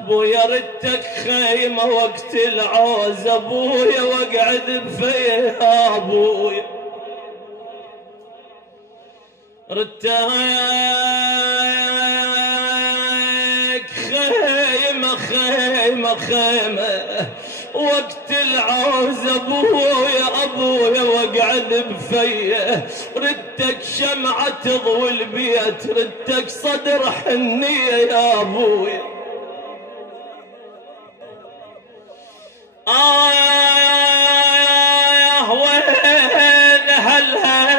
بويا ردتك خيمة وقت العوز ابويا واقعد بفيها ابويا ردتك خيمة خيمة خيمة وقت العوز ابويا واقعد بفيه ردتك شمعة تضوي البيت ردتك صدر حنية يا ابويا وين هلا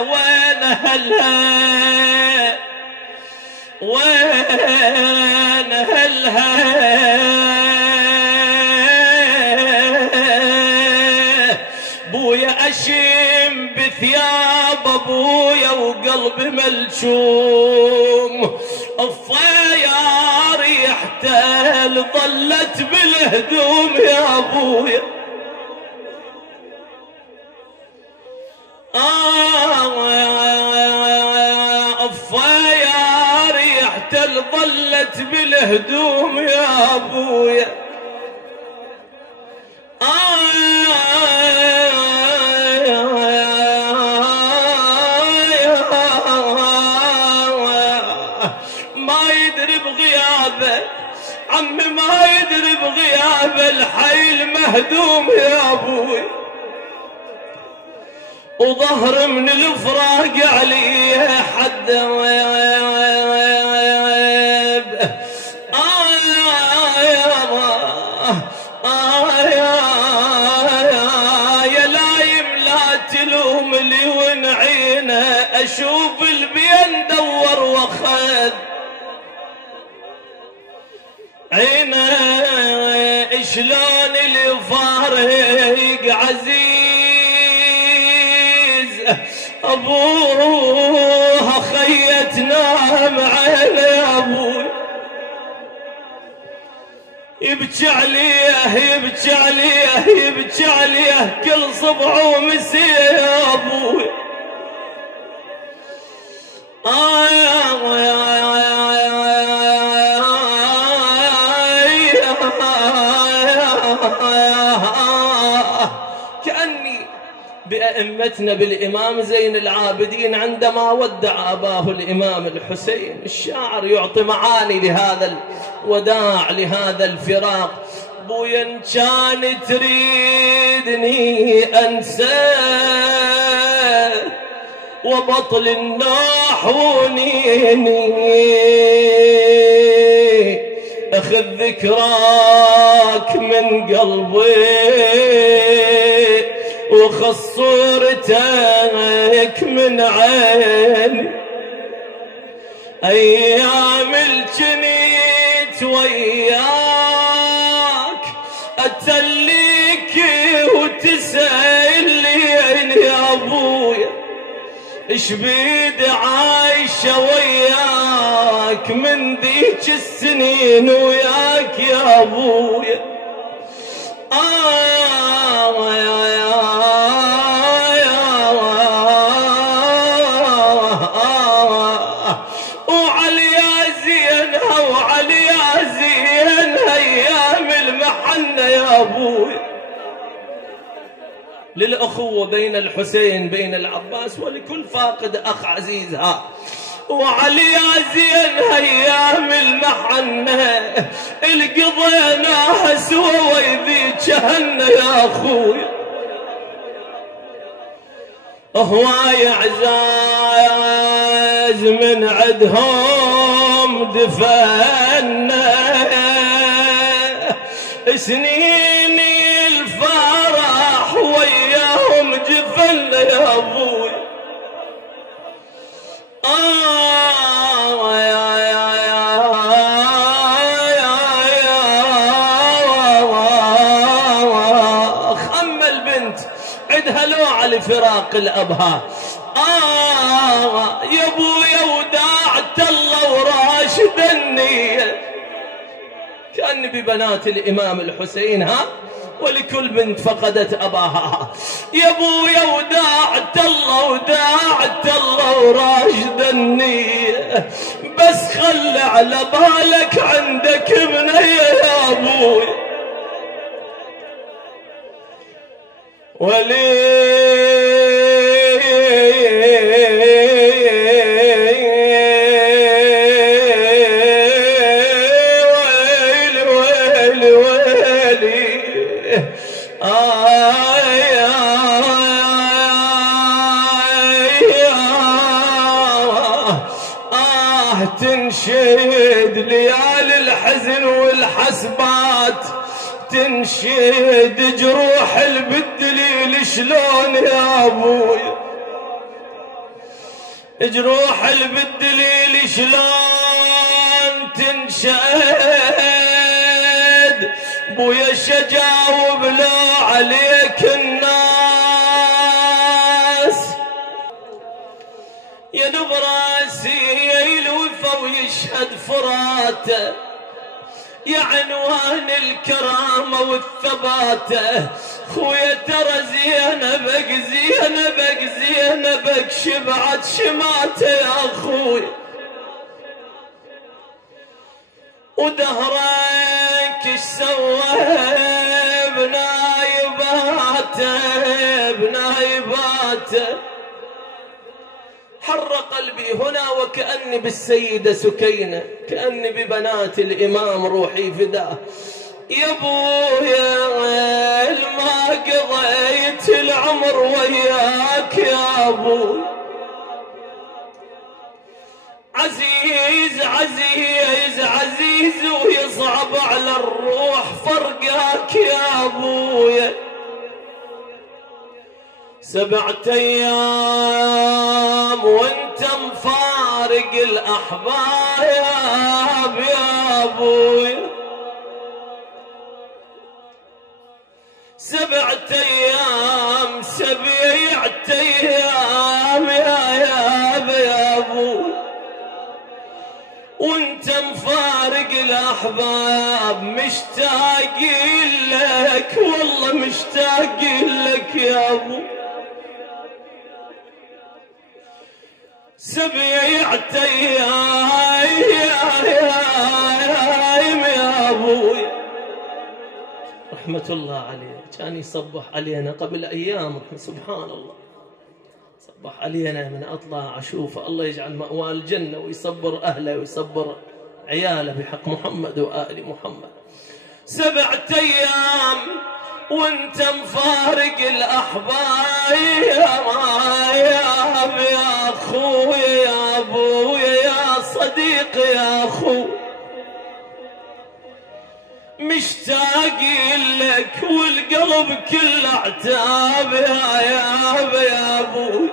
وين هلا وين هلا بويا أشم بثياب أبويا وقلبي ملشوم الطيار يحتل ظلت بالهدوم يا أبويا الطيار يحتل ظلت بالهدوم يا أبويا عمي ما يدري بغياب الحي المهدوم يا ابوي وظهر من الفراق علي حد يا لايم لا تلوم لي ونعينه اشوف البين دور وخد عينه شلون اللي فارق عزيز ابوها خيتنا معنا يا ابوي يبكي عليه يبكي عليه يبكي عليه كل صبح ومسيه يا ابوي كأني بأئمتنا بالإمام زين العابدين عندما ودع أباه الإمام الحسين الشاعر يعطي معاني لهذا الوداع لهذا الفراق بويا إن كان تريدني أنسى وبطل الناحونيني أخذ ذكراك من قلبي وخص صورتك من عيني أيام الجنيت وياك أتليك وتسألني يا أبويا إيش بيد عايشة وياك من ذيك السنين وياك يا أبويا وعلي يا زينها وعلي يا زينها أيام المحنة يا أبويا للأخوة بين الحسين بين العباس ولكل فاقد أخ عزيزها وعلي يا زينها أيام المحنة القضيناها سوا ويذي جهنة يا أخويا هواي عزاز من عدهم دفنا سنين الفرح وياهم جفن يا أبوي أما البنت عدها لوعة لفراق الأبها يا أبويا وداعت الله وراشد النية كأن ببنات الإمام الحسين ولكل بنت فقدت أباها. يا أبويا وداعت الله وداعت الله وراشد النية، بس خلي على بالك عندك بنية يا أبويا. ولي تنشد ليالي الحزن والحسبات، تنشد جروح البدليل شلون يا ابوي، جروح البدليل شلون تنشد. بويا شجاوب لا عليك الناس، يا نبراسي يلوفى ويشهد فراته، يا عنوان الكرامة والثبات. خويا ترى زينبك زينبك زينبك شبعت شماته يا خويا، ودهرك اش سوى بنايباته بنايباته. حر قلبي هنا وكأني بالسيدة سكينة، كأني ببنات الإمام روحي فداه. يا ابويا ما قضيت العمر وياك يا ابوي، عزيز عزيز عزيز ويصعب على الروح فرقاك يا ابويا. 7 أيام وانت مفارق الأحباب يا أبوي، 7 أيام 7 أيام يا أبوي، وانت مفارق الأحباب. مشتاقين لك والله مشتاقين لك يا أبوي. 7 أيام يا أبوي. رحمة الله عليه كان يصبح علينا قبل أيام، سبحان الله، صبح علينا من أطلع أشوفه. الله يجعل مأواه الجنة ويصبر أهله ويصبر عياله بحق محمد وآل محمد. 7 أيام وانت مفارق الأحباب يا أخوي يا أبوي يا صديقي يا أخو، مشتاقين لك والقلب كله عتاب يا أبوي.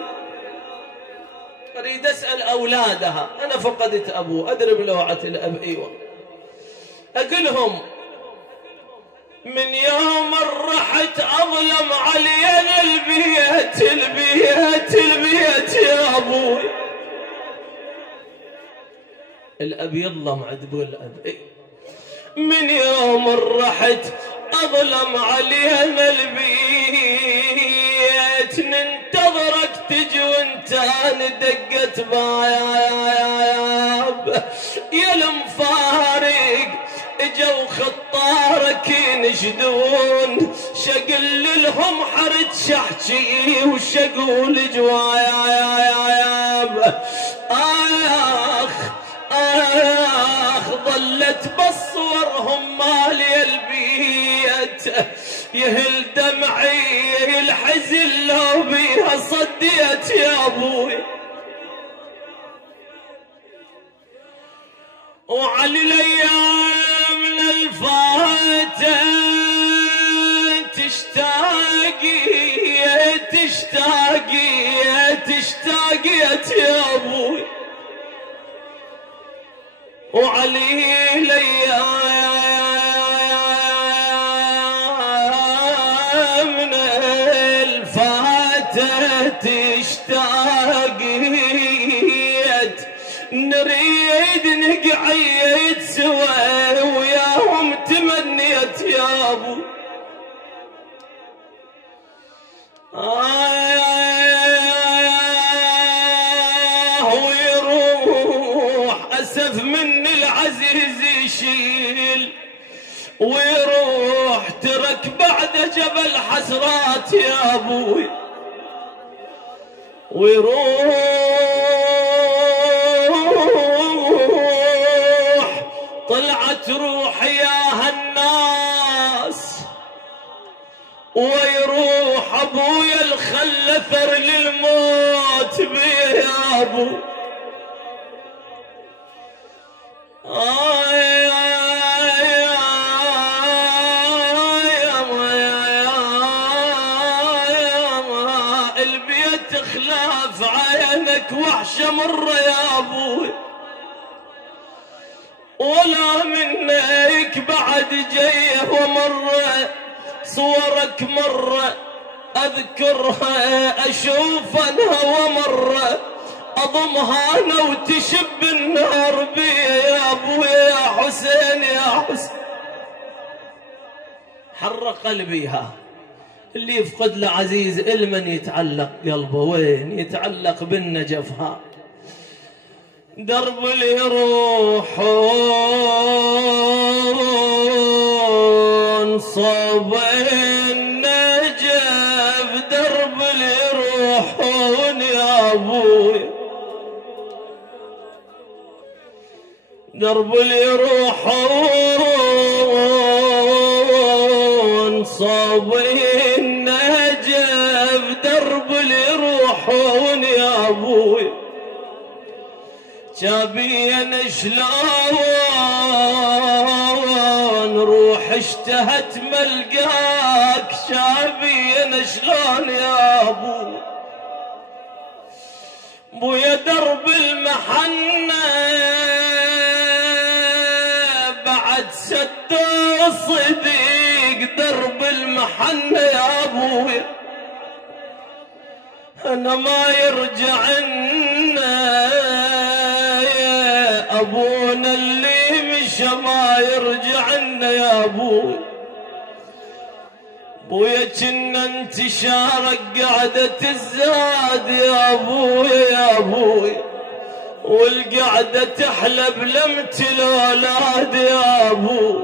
أريد أسأل أولادها، أنا فقدت أبوه أدري بلوعة الأب، أيوة، أقولهم من يوم رحت أظلم علينا البيت البيت البيت يا أبوي. الأب يظلم عند أبو الأب، من يوم رحت أظلم علينا البيت، ننتظرك تجي وانت دقت باياب يا المفارق. اجوا خطارك ينشدون، شقل لهم حرد شحشي وشقول جواياب. آخ ظلت بصورهم مالي البيت، يهل دمعي الحزن لو بيها صديت يا أبوي. وعلي الأيام الفاتة تشتاقي تشتاقي تشتاقي يا أبوي. وعلي الأيام الفاتة تشتاقي، نريد نقعد سوا وياهم تمنيت يا أبو. العزيز يشيل ويروح، ترك بعد جبل حسرات يا ابوي، ويروح طلعت روح يا هالناس، ويروح ابويا الخلفر للموت بيه يا ابو. البيت خلاف عينك وحشة مرة يا ابوي، ولا منك بعد جيه ومرة صورك مرة اذكرها اشوفها ومرة اضمها انا وتشب النار بي يا ابوي يا حسين يا حسين. حرق قلبي ها اللي يفقد له عزيز المن يتعلق قلبه وين؟ يتعلق بالنجف ها. درب اللي يروحون صوب النجف، درب اللي يروحون يا ابوي، درب اللي يروحون صوب النجف، درب اللي يروحون يا ابوي. شابين شلون روح اشتهت ملقاك، شابين شلون يا ابو بويا درب المحنة بعد سد الصديق، درب المحنة يا ابوي انا ما يرجعنا ابونا اللي مشى ما يرجعنا يا ابوي. بويا كنا انتشارك قعدة الزاد يا ابوي يا ابوي، والقعدة تحلى بلمة الاولاد يا ابوي.